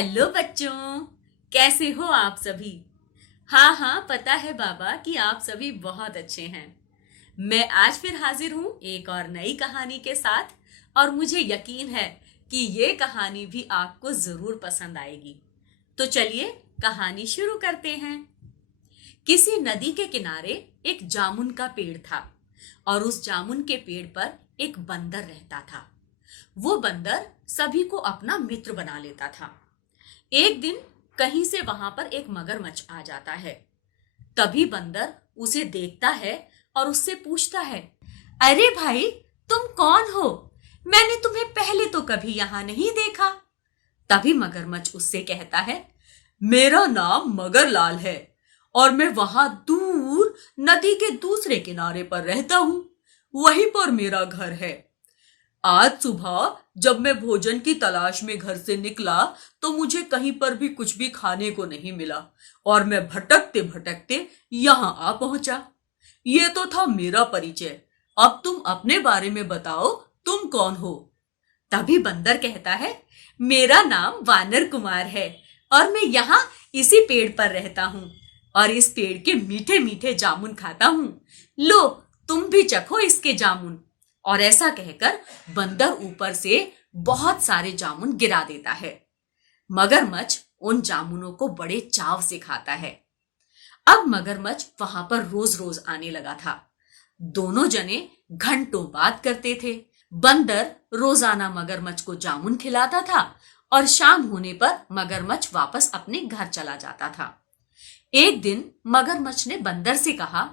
Hello बच्चों, कैसे हो आप सभी। हाँ हाँ, पता है बाबा कि आप सभी बहुत अच्छे हैं। मैं आज फिर हाजिर हूँ एक और नई कहानी के साथ और मुझे यकीन है कि ये कहानी भी आपको जरूर पसंद आएगी। तो चलिए कहानी शुरू करते हैं। किसी नदी के किनारे एक जामुन का पेड़ था और उस जामुन के पेड़ पर एक बंदर रहता था। वो बंदर सभी को अपना मित्र बना लेता था। एक दिन कहीं से वहां पर एक मगरमच्छ आ जाता है। तभी बंदर उसे देखता है और उससे पूछता है, अरे भाई, तुम कौन हो? मैंने तुम्हें पहले तो कभी यहां नहीं देखा। तभी मगरमच्छ उससे कहता है, मेरा नाम मगरलाल है और मैं वहां दूर नदी के दूसरे किनारे पर रहता हूं। वहीं पर मेरा घर है। आज सुबह जब मैं भोजन की तलाश में घर से निकला तो मुझे कहीं पर भी कुछ भी खाने को नहीं मिला और मैं भटकते भटकते यहाँ आ पहुंचा। ये तो था मेरा परिचय। अब तुम अपने बारे में बताओ, तुम कौन हो? तभी बंदर कहता है, मेरा नाम वानर कुमार है और मैं यहाँ इसी पेड़ पर रहता हूँ और इस पेड़ के मीठे मीठे जामुन खाता हूँ। लो, तुम भी चखो इसके जामुन। और ऐसा कहकर बंदर ऊपर से बहुत सारे जामुन गिरा देता है। मगरमच्छ उन जामुनों को बड़े चाव से खाता है। अब मगरमच्छ वहां पर रोज रोज आने लगा था। दोनों जने घंटों बात करते थे। बंदर रोजाना मगरमच्छ को जामुन खिलाता था और शाम होने पर मगरमच्छ वापस अपने घर चला जाता था। एक दिन मगरमच्छ ने बंदर से कहा,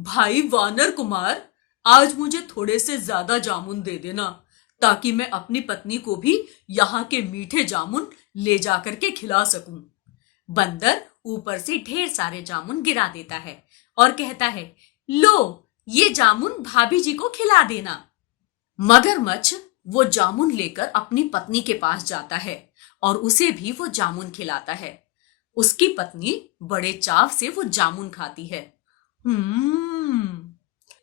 भाई वानर कुमार, आज मुझे थोड़े से ज्यादा जामुन दे देना ताकि मैं अपनी पत्नी को भी यहाँ के मीठे जामुन ले जाकर के खिला सकूं। बंदर ऊपर से ढेर सारे जामुन गिरा देता है और कहता है, लो, ये जामुन भाभी जी को खिला देना। मगरमच्छ वो जामुन लेकर अपनी पत्नी के पास जाता है और उसे भी वो जामुन खिलाता है। उसकी पत्नी बड़े चाव से वो जामुन खाती है।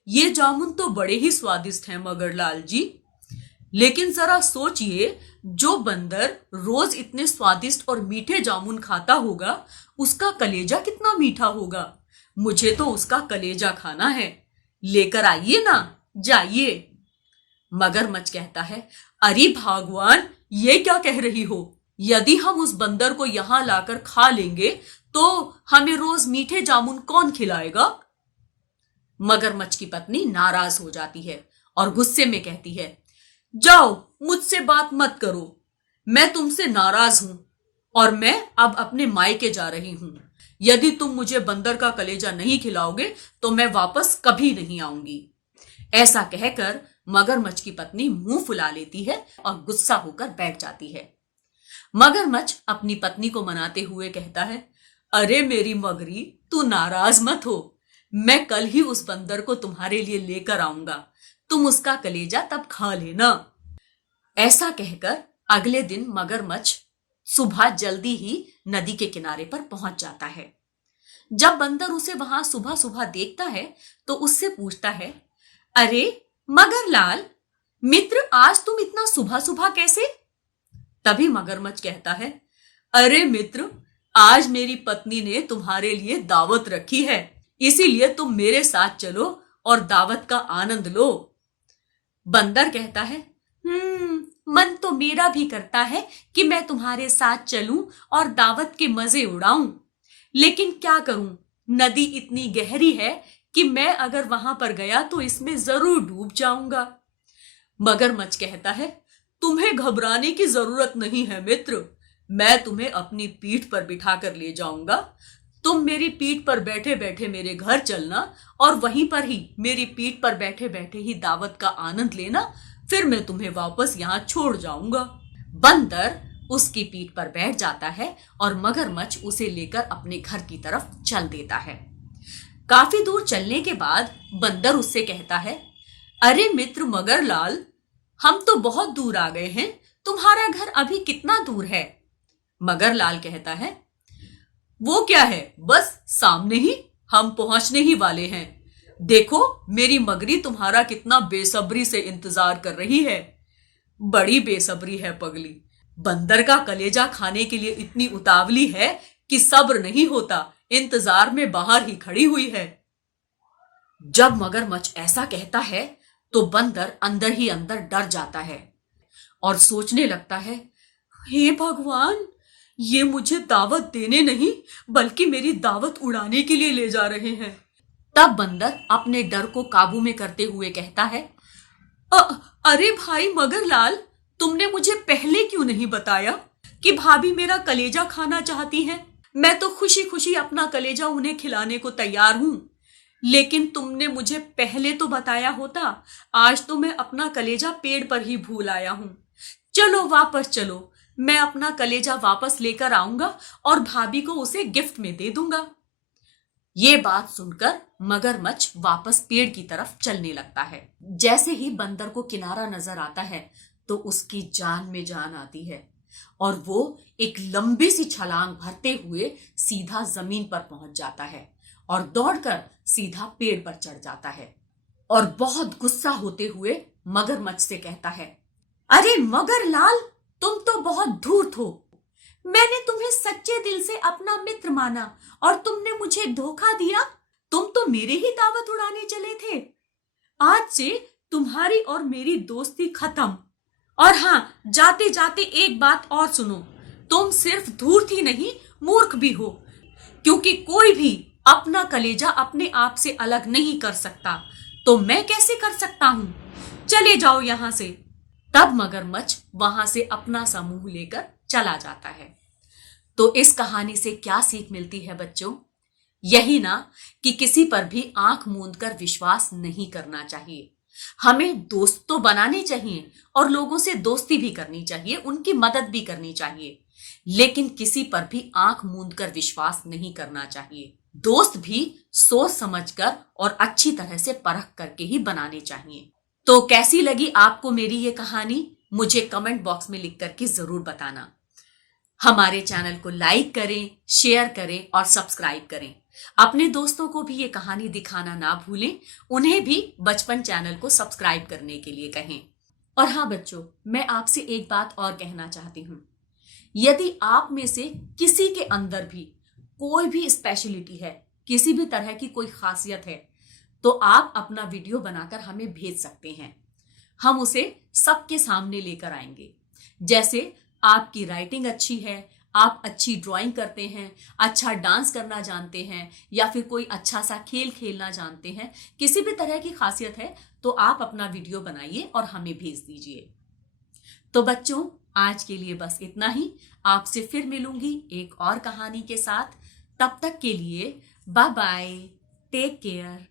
ये जामुन तो बड़े ही स्वादिष्ट हैं मगरलाल जी। लेकिन जरा सोचिए, जो बंदर रोज इतने स्वादिष्ट और मीठे जामुन खाता होगा, उसका कलेजा कितना मीठा होगा। मुझे तो उसका कलेजा खाना है। लेकर आइए ना, जाइए। मगरमच्छ कहता है, अरे भगवान, ये क्या कह रही हो? यदि हम उस बंदर को यहाँ लाकर खा लेंगे तो हमें रोज मीठे जामुन कौन खिलाएगा? मगरमच्छ की पत्नी नाराज हो जाती है और गुस्से में कहती है, जाओ, मुझसे बात मत करो। मैं तुमसे नाराज हूं और मैं अब अपने मायके जा रही हूं। यदि तुम मुझे बंदर का कलेजा नहीं खिलाओगे तो मैं वापस कभी नहीं आऊंगी। ऐसा कहकर मगरमच्छ की पत्नी मुंह फुला लेती है और गुस्सा होकर बैठ जाती है। मगरमच्छ अपनी पत्नी को मनाते हुए कहता है, अरे मेरी मगरी, तू नाराज मत हो। मैं कल ही उस बंदर को तुम्हारे लिए लेकर आऊंगा। तुम उसका कलेजा तब खा लेना। ऐसा कहकर अगले दिन मगरमच्छ सुबह जल्दी ही नदी के किनारे पर पहुंच जाता है। जब बंदर उसे वहां सुबह सुबह देखता है तो उससे पूछता है, अरे मगरलाल मित्र, आज तुम इतना सुबह सुबह कैसे? तभी मगरमच्छ कहता है, अरे मित्र, आज मेरी पत्नी ने तुम्हारे लिए दावत रखी है, इसीलिए तुम मेरे साथ चलो और दावत का आनंद लो। बंदर कहता है, मन तो मेरा भी करता है कि मैं तुम्हारे साथ चलूं और दावत के मजे उड़ाऊं, लेकिन क्या करूं, नदी इतनी गहरी है कि मैं अगर वहां पर गया तो इसमें जरूर डूब जाऊंगा। मगरमच्छ कहता है, तुम्हें घबराने की जरूरत नहीं है मित्र, मैं तुम्हें अपनी पीठ पर बिठा कर ले जाऊंगा। तुम मेरी पीठ पर बैठे बैठे मेरे घर चलना और वहीं पर ही मेरी पीठ पर बैठे बैठे ही दावत का आनंद लेना, फिर मैं तुम्हें वापस यहाँ छोड़ जाऊंगा। बंदर उसकी पीठ पर बैठ जाता है और मगरमच्छ उसे लेकर अपने घर की तरफ चल देता है। काफी दूर चलने के बाद बंदर उससे कहता है, अरे मित्र मगरलाल, हम तो बहुत दूर आ गए हैं, तुम्हारा घर अभी कितना दूर है? मगरलाल कहता है, वो क्या है, बस सामने ही, हम पहुंचने ही वाले हैं। देखो, मेरी मगरी तुम्हारा कितना बेसब्री से इंतजार कर रही है। बड़ी बेसब्री है पगली, बंदर का कलेजा खाने के लिए इतनी उतावली है कि सब्र नहीं होता, इंतजार में बाहर ही खड़ी हुई है। जब मगरमच्छ ऐसा कहता है तो बंदर अंदर ही अंदर डर जाता है और सोचने लगता है, हे भगवान, ये मुझे दावत देने नहीं बल्कि मेरी दावत उड़ाने के लिए ले जा रहे हैं। तब बंदर अपने डर को काबू में करते हुए कहता है, अरे भाई मगरलाल, तुमने मुझे पहले क्यों नहीं बताया कि भाभी मेरा कलेजा खाना चाहती है? मैं तो खुशी खुशी अपना कलेजा उन्हें खिलाने को तैयार हूं, लेकिन तुमने मुझे पहले तो बताया होता। आज तो मैं अपना कलेजा पेड़ पर ही भूल आया हूं। चलो वापस चलो, मैं अपना कलेजा वापस लेकर आऊंगा और भाभी को उसे गिफ्ट में दे दूंगा। ये बात सुनकर मगरमच्छ वापस पेड़ की तरफ चलने लगता है। जैसे ही बंदर को किनारा नजर आता है तो उसकी जान में जान आती है और वो एक लंबी सी छलांग भरते हुए सीधा जमीन पर पहुंच जाता है और दौड़कर सीधा पेड़ पर चढ़ जाता है और बहुत गुस्सा होते हुए मगरमच्छ से कहता है, अरे मगरलाल, तुम तो बहुत धूर्त हो। मैंने तुम्हें सच्चे दिल से अपना मित्र माना और तुमने मुझे धोखा दिया। तुम तो मेरे ही दावत उड़ाने चले थे। आज से तुम्हारी और मेरी दोस्ती खत्म। और हाँ, जाते जाते एक बात और सुनो, तुम सिर्फ धूर्त ही नहीं, मूर्ख भी हो, क्योंकि कोई भी अपना कलेजा अपने आप से अलग नहीं कर सकता, तो मैं कैसे कर सकता हूं? चले जाओ यहां से। तब मगरमच्छ वहां से अपना सा मुंह लेकर चला जाता है। तो इस कहानी से क्या सीख मिलती है बच्चों? यही ना कि किसी पर भी आंख मूंद कर विश्वास नहीं करना चाहिए। हमें दोस्त तो बनाने चाहिए और लोगों से दोस्ती भी करनी चाहिए, उनकी मदद भी करनी चाहिए, लेकिन किसी पर भी आंख मूंद कर विश्वास नहीं करना चाहिए। दोस्त भी सोच समझकर और अच्छी तरह से परख करके ही बनाने चाहिए। तो कैसी लगी आपको मेरी ये कहानी? मुझे कमेंट बॉक्स में लिख करके जरूर बताना। हमारे चैनल को लाइक करें, शेयर करें और सब्सक्राइब करें। अपने दोस्तों को भी ये कहानी दिखाना ना भूलें, उन्हें भी बचपन चैनल को सब्सक्राइब करने के लिए कहें। और हाँ बच्चों, मैं आपसे एक बात और कहना चाहती हूँ। यदि आप में से किसी के अंदर भी कोई भी स्पेशलिटी है, किसी भी तरह की कोई खासियत है, तो आप अपना वीडियो बनाकर हमें भेज सकते हैं। हम उसे सबके सामने लेकर आएंगे। जैसे आपकी राइटिंग अच्छी है, आप अच्छी ड्राइंग करते हैं, अच्छा डांस करना जानते हैं, या फिर कोई अच्छा सा खेल खेलना जानते हैं, किसी भी तरह की खासियत है, तो आप अपना वीडियो बनाइए और हमें भेज दीजिए। तो बच्चों, आज के लिए बस इतना ही। आपसे फिर मिलूंगी एक और कहानी के साथ। तब तक के लिए बाय बाय, टेक केयर।